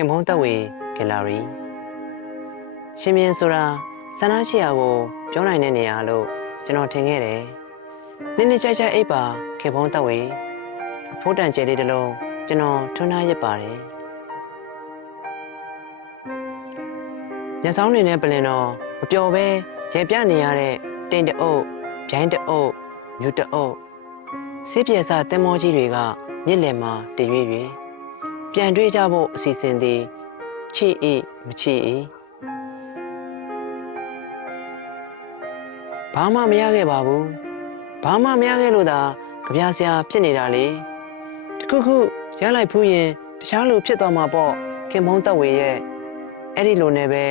ခင်မုန်းတက်ဝေဂယ်လာရီရှင်မြင်းဆိုတာဆန္ဒရှိရာကိုပြောနိုင်တဲ့နေရာလို့ကျွန်တော်ထင်ခဲ့တယ်။နေ့နေ့ချိုက်ချိုက်အိပ်ပါခင်မုန်းတက်ဝေအဖို့တန်ကျဲလေးတစ်လုံးကျွန်တော်ထွန်းထားရစ်ပါတယ်။ညဆောင်နေနဲ့ပလင်တော့မပျော်ပဲရေပြနေရတဲ့တိမ်တအုပ်၊ဂျိုင်းတအုပ်၊မြူတအုပ်စစ်ပြေစာတင်မောကြီးတွေကမြစ်လယ်မှာတရွေ့ရွေ့ ပြန်တွေ့ကြဖို့အစီအစဉ်သည်ချစ်ဤမချစ်ဤဘာမှမရခဲ့ပါဘူးဘာမှမရခဲ့လို့သာကြပြားစရာဖြစ်နေတာလေတခုခုရလိုက်ဖူးရင်တခြားလူဖြစ်သွားမှာပေါ့ခင်မုန်းတက်ဝေရဲ့အဲ့ဒီလိုနဲ့ပဲ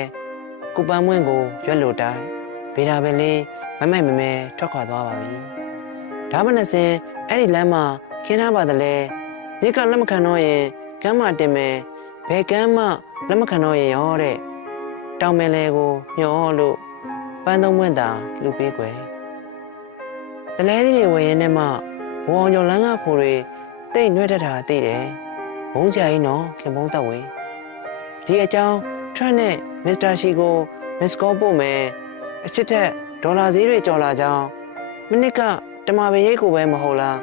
ကုပန်းမွင့်ကိုရွက်လို့တိုင်းဗေဒါပဲလေးမမိုက်မမဲထွက်ခွာသွားပါပြီဒါမှနဲ့စင်အဲ့ဒီလမ်းမှာခင်းထားပါသလဲမြစ်ကလက်မခံတော့ရင် ကမ်းမတင်မယ်ဘယ်ကမ်းမှလက်မခံတော့ရင်ရောတဲ့တောင်မယ်လေကိုညှောလို့ပန်းသုံးပွင့်တာလူပေးကွယ်တလဲသေးတွေဝယ်ရင်နဲ့မှဘဝအောင်ကျော်လမ်းကခိုတွေတိတ်နှွဲတတ်တာသိတယ်ဘုံကြကြီးနော်ခင်ဘုံတက်ဝေးဒီအကြောင်းထရန့်နဲ့မစ္စတာရှီကိုမစ်ကောပို့မယ်အချစ်ထက်ဒေါ်လာဈေးတွေကျော်လာကြောင်းမနစ်ကတမပရိတ်ကိုပဲမဟုတ်လား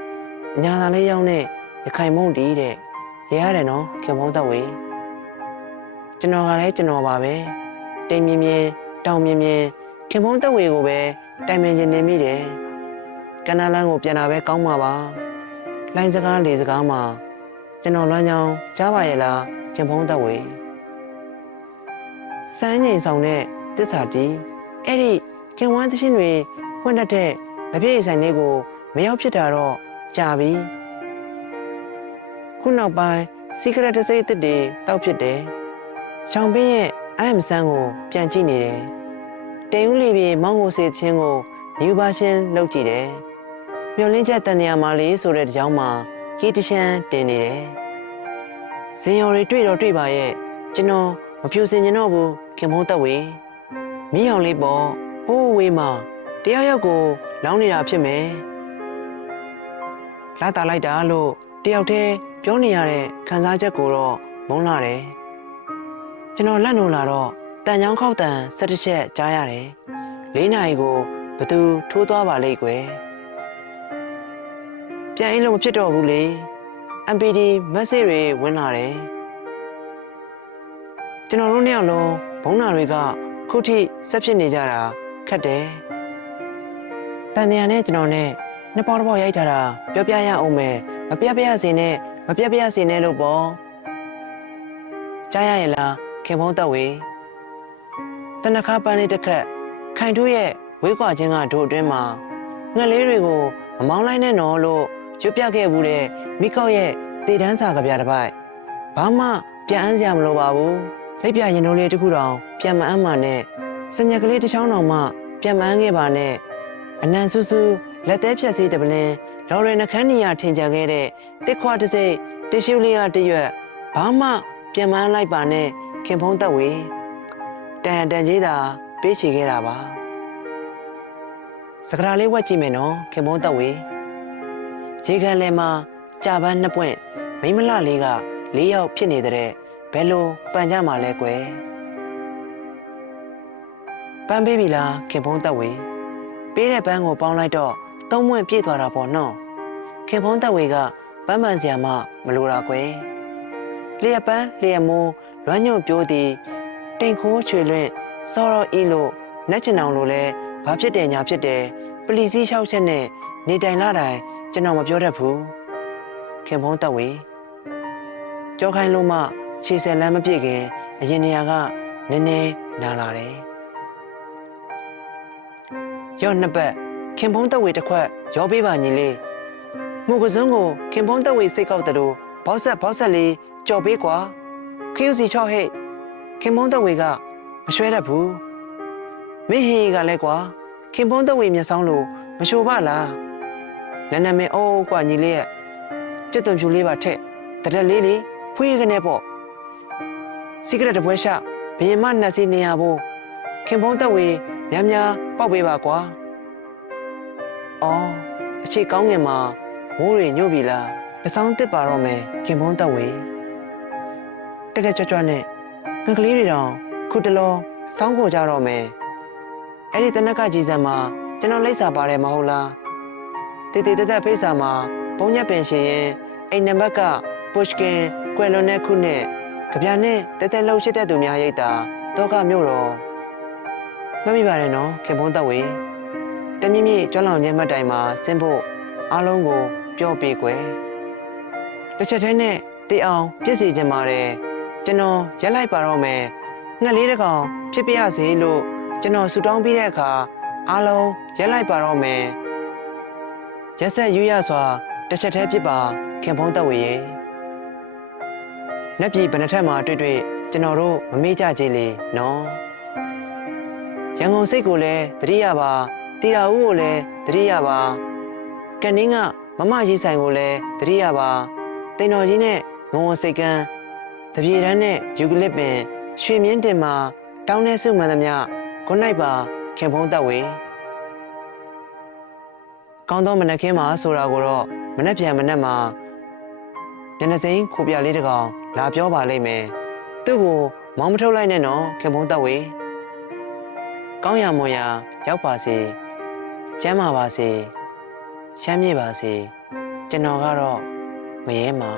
ညာသာလေးရောက်နဲ့ရခိုင်မုံတီးတဲ့ ရရတယ်နော်ခင်မုံတော့ဝေကျွန်တော်ကလည်းကျွန်တော်ပါပဲတိမ်မြင်မြင်တောင်မြင်မြင်ခင်မုံတော့ဝေကိုပဲတိုင်ပင်နေနေမိတယ်ကနလန်းကိုပြန်လာပဲကောင်းမှာပါလိုင်းစကားလေစကားမှာကျွန်တော်လွမ်းချောင်းကြားပါရဲ့လားခင်မုံတော့ဝေစမ်းငိန်ဆောင်တဲ့တစ္ဆာတီအဲ့ဒီခင်ဝမ်းသရှင်တွေဖွင့်တတ်တဲ့မပြည့်ဆိုင်လေးကိုမရောက်ဖြစ်တာတော့ကြာပြီ ခုနောက်ပိုင်းစီကရက်တစ်စိတ်အစ်စ်တွေတောက်ဖြစ်တယ်။ရှောင်းပင်းရဲ့အမ်ဆန်ကိုပြန်ကြည့်နေတယ်။တိမ်ဦးလေးပြေမောင်ကိုစေချင်းကိုနျူဘာရှင်လုပ်ကြည့်တယ်။မျောလင်းချက်တန်တရားမာလေးဆိုတဲ့ကြောင်းမှာကီတရှန်တင်နေတယ်။ဇင်ရော်တွေတွေ့တော့တွေ့ပါရဲ့ကျွန်တော်မဖြူစင်ကျင်တော့ဘူးခင်မိုးတက်ဝေမီးအောင်လေးပေါ့ဟိုးဝေးမှာတယောက်ယောက်ကိုလောင်းနေတာဖြစ်မယ်လာတာလိုက်တာလို့ တယောက်တည်းပြောနေရတဲ့ခံစားချက်ကိုတော့မုန်းလာတယ်ကျွန်တော်လက်နိုလာတော့တန်ချောင်းခောက်တန်၁၁ချက်ကြားရတယ်၄နာရီကိုဘသူထိုးသွားပါလိမ့်ကွယ်ပြန်အင်းလို့မဖြစ်တော့ဘူးလေ MPD message တွေဝင်လာတယ်ကျွန်တော်တို့နှစ်ယောက်လုံးဘုံနာတွေကခုထိဆက်ဖြစ်နေကြတာခက်တယ်တန်တရားနဲ့ကျွန်တော်နဲ့နှစ်ပေါက်တစ်ပေါက်ရိုက်ထားတာပြောပြရအောင်မယ် မပြပြရစေနဲ့မပြပြရစေနဲ့လို့ပေါ့ကြားရရဲ့လားခင်ဖုံးတက်ဝေတနခါပန်းလေးတစ်ခက်ခိုင်တို့ရဲ့ဝေးကွာခြင်းကတို့အတွင်းမှာငှက်လေးတွေကိုမမောင်းလိုက်နဲ့နော်လို့ကျွပြခဲ့ဘူးတဲ့မိကောက်ရဲ့တည်တန်းစာကြပြတစ်ပိုက်ဘာမှပြန်အမ်းစရာမလိုပါဘူးလက်ပြရင်တို့လေးတစ်ခုတောင်ပြန်မအမ်းမှနဲ့စညက်ကလေးတစ်ချောင်းတော်မှပြန်မအမ်းခဲ့ပါနဲ့အနံဆူဆူလက်သေးဖြက်စီးတပလင်း လော်ရယ်နှခမ်းနီယာထင်ကြခဲ့တဲ့တစ်ခွာတစ်စိတ်တရှူလေးရတရွက်ဘာမှပြန်မန်းလိုက်ပါနဲ့ခင်ဖုံးသက်ဝေတန်တန်ကြီးသာပေးချေခဲ့တာပါစကရာလေးဝက်ကြည့်မယ်နော်ခင်ဖုံးသက်ဝေရေကန်လဲမှာကြာပန်းနှစ်ပွင့်မိမလလေးကလေးယောက်ဖြစ်နေတဲ့ဘယ်လိုပန်ကြမှာလဲကွယ်ပန်းပေးပြီလားခင်ဖုံးသက်ဝေပေးတဲ့ပန်းကိုပေါင်းလိုက်တော့ သုံးမွင့်ပြည့်သွားတာပေါ့နော်ခင်ဖုံးသက်ဝေကပန်းပန်စရာမှမလိုတာကွယ်လျက်ပန်းလျက်မိုးလွမ်းညွန့်ပြိုးသည်တိမ်ခိုးချွေလွင့်စောရောဤလို့နက်ချင်အောင်လို့လဲဘာဖြစ်တယ်ညာဖြစ်တယ်ပလီစီလျှောက်ချက်နဲ့နေတိုင်လာတိုင်းကျွန်တော်မပြောတတ်ဘူးခင်ဖုံးသက်ဝေကြောခိုင်းလို့မှခြေဆယ်လမ်းမပြည့်ခင်အရင်နေရာကနည်းနည်းနာလာတယ်ရော့နှစ်ပတ် ခင်ဖုံးတက်ဝေတစ်ခွက်ရောပေးပါညီလေးမှုကစုံကိုခင်ဖုံးတက်ဝေစိတ်ကောက်တယ်လို့ဘောက်ဆက်ဘောက်ဆက်လေးကြော်ပေးကွာခရုစီချော့ဟဲ့ခင်ဖုံးတက်ဝေကမရွှဲတတ်ဘူးမင်းဟေကလည်းကွာခင်ဖုံးတက်ဝေမျက်စောင်းလို့မရှိုးပါလားနန်းနမင်းအိုးကွာညီလေးရဲ့စစ်သွန်ဖြူလေးပါထက်တရက်လေးလေးဖွေးကနေပေါ့စီကရက်တပွဲရှဘရင်မနှက်စီနေရဖို့ခင်ဖုံးတက်ဝေများများပေါက်ပေးပါကွာ အော်အချစ်ကောင်းငင်မှာမိုးတွေညို့ပြီလားတစောင်းတစ်ပါတော့မယ်ခင်ဖုံးတက်ဝေတက်တက်ကြွကြွနဲ့ငကလေးတွေတောင်ခုတလောစောင်းကိုကြတော့မယ်အဲ့ဒီတနက်ကကြီးစံမှာကျွန်တော်လိပ်စာပါတယ်မဟုတ်လားတေတေတက်တက်ဖိတ်စာမှာပုံညက်ပင်ရှင်ရင်အိမ်နံပါတ်ကပုရှ်ကင်ကွယ်လွန်တဲ့ခုနဲ့ကြပြနဲ့တက်တက်လှုပ်ရှိတဲ့သူများရိတ်တာတော့ကမြို့တော်မမိပါတယ်နော်ခင်ဗျုံးသက်ဝေ တမြင့်မြင့်ကျွမ်းလောင်ခြင်းမှတ်တိုင်မှာဆင်းဖို့အားလုံးကိုပြောပေးကွယ်တစ်ချက်တည်းနဲ့တေးအောင်ပြည့်စီခြင်းပါတယ်ကျွန်တော်ရက်လိုက်ပါတော့မယ်ငှက်လေးတစ်ကောင်ဖြစ်ပြရစေလို့ကျွန်တော်ဆူတောင်းပြီးတဲ့အခါအားလုံးရက်လိုက်ပါတော့မယ်ရက်ဆက်ရွရစွာတစ်ချက်တည်းဖြစ်ပါခင်ဖုံးသက်ဝေရေလက်ပြည်ဘယ်နှထက်မှာတွေ့တွေ့ကျွန်တော်တို့မမေ့ကြကြလေနော်ရန်ကုန်စိတ်ကိုလည်းတတိယပါ တီတာဦးကိုလည်းတတိယပါကန်နင်းကမမရေးဆိုင်ကိုလည်းတတိယပါတိန်တော်ကြီးနဲ့ငုံဝစိတ်ကန်းတပြေတန်းနဲ့ယူကလစ်ပင် ရွှေမြင့်တင်မှာတောင်းတဲ့စုမှန်သမျှခုနိုင်ပါခင်ဖုံးသက်ဝေကောင်းသောမနက်ခင်းမှာဆိုတာကိုတော့မနက်ပြန်မနက်မှာမျက်နှာစိမ်းခိုပြလေးတစ်ကောင်လာပြောပါလိမ့်မယ်သူ့ကိုမောင်းမထုတ်လိုက်နဲ့နော်ခင်ဖုံးသက်ဝေကောင်းရမွန်ရာရောက်ပါစေ ကျမ်းမာပါစေရှမ်းမြေပါစေကျွန်တော်ကတော့မရဲမှာ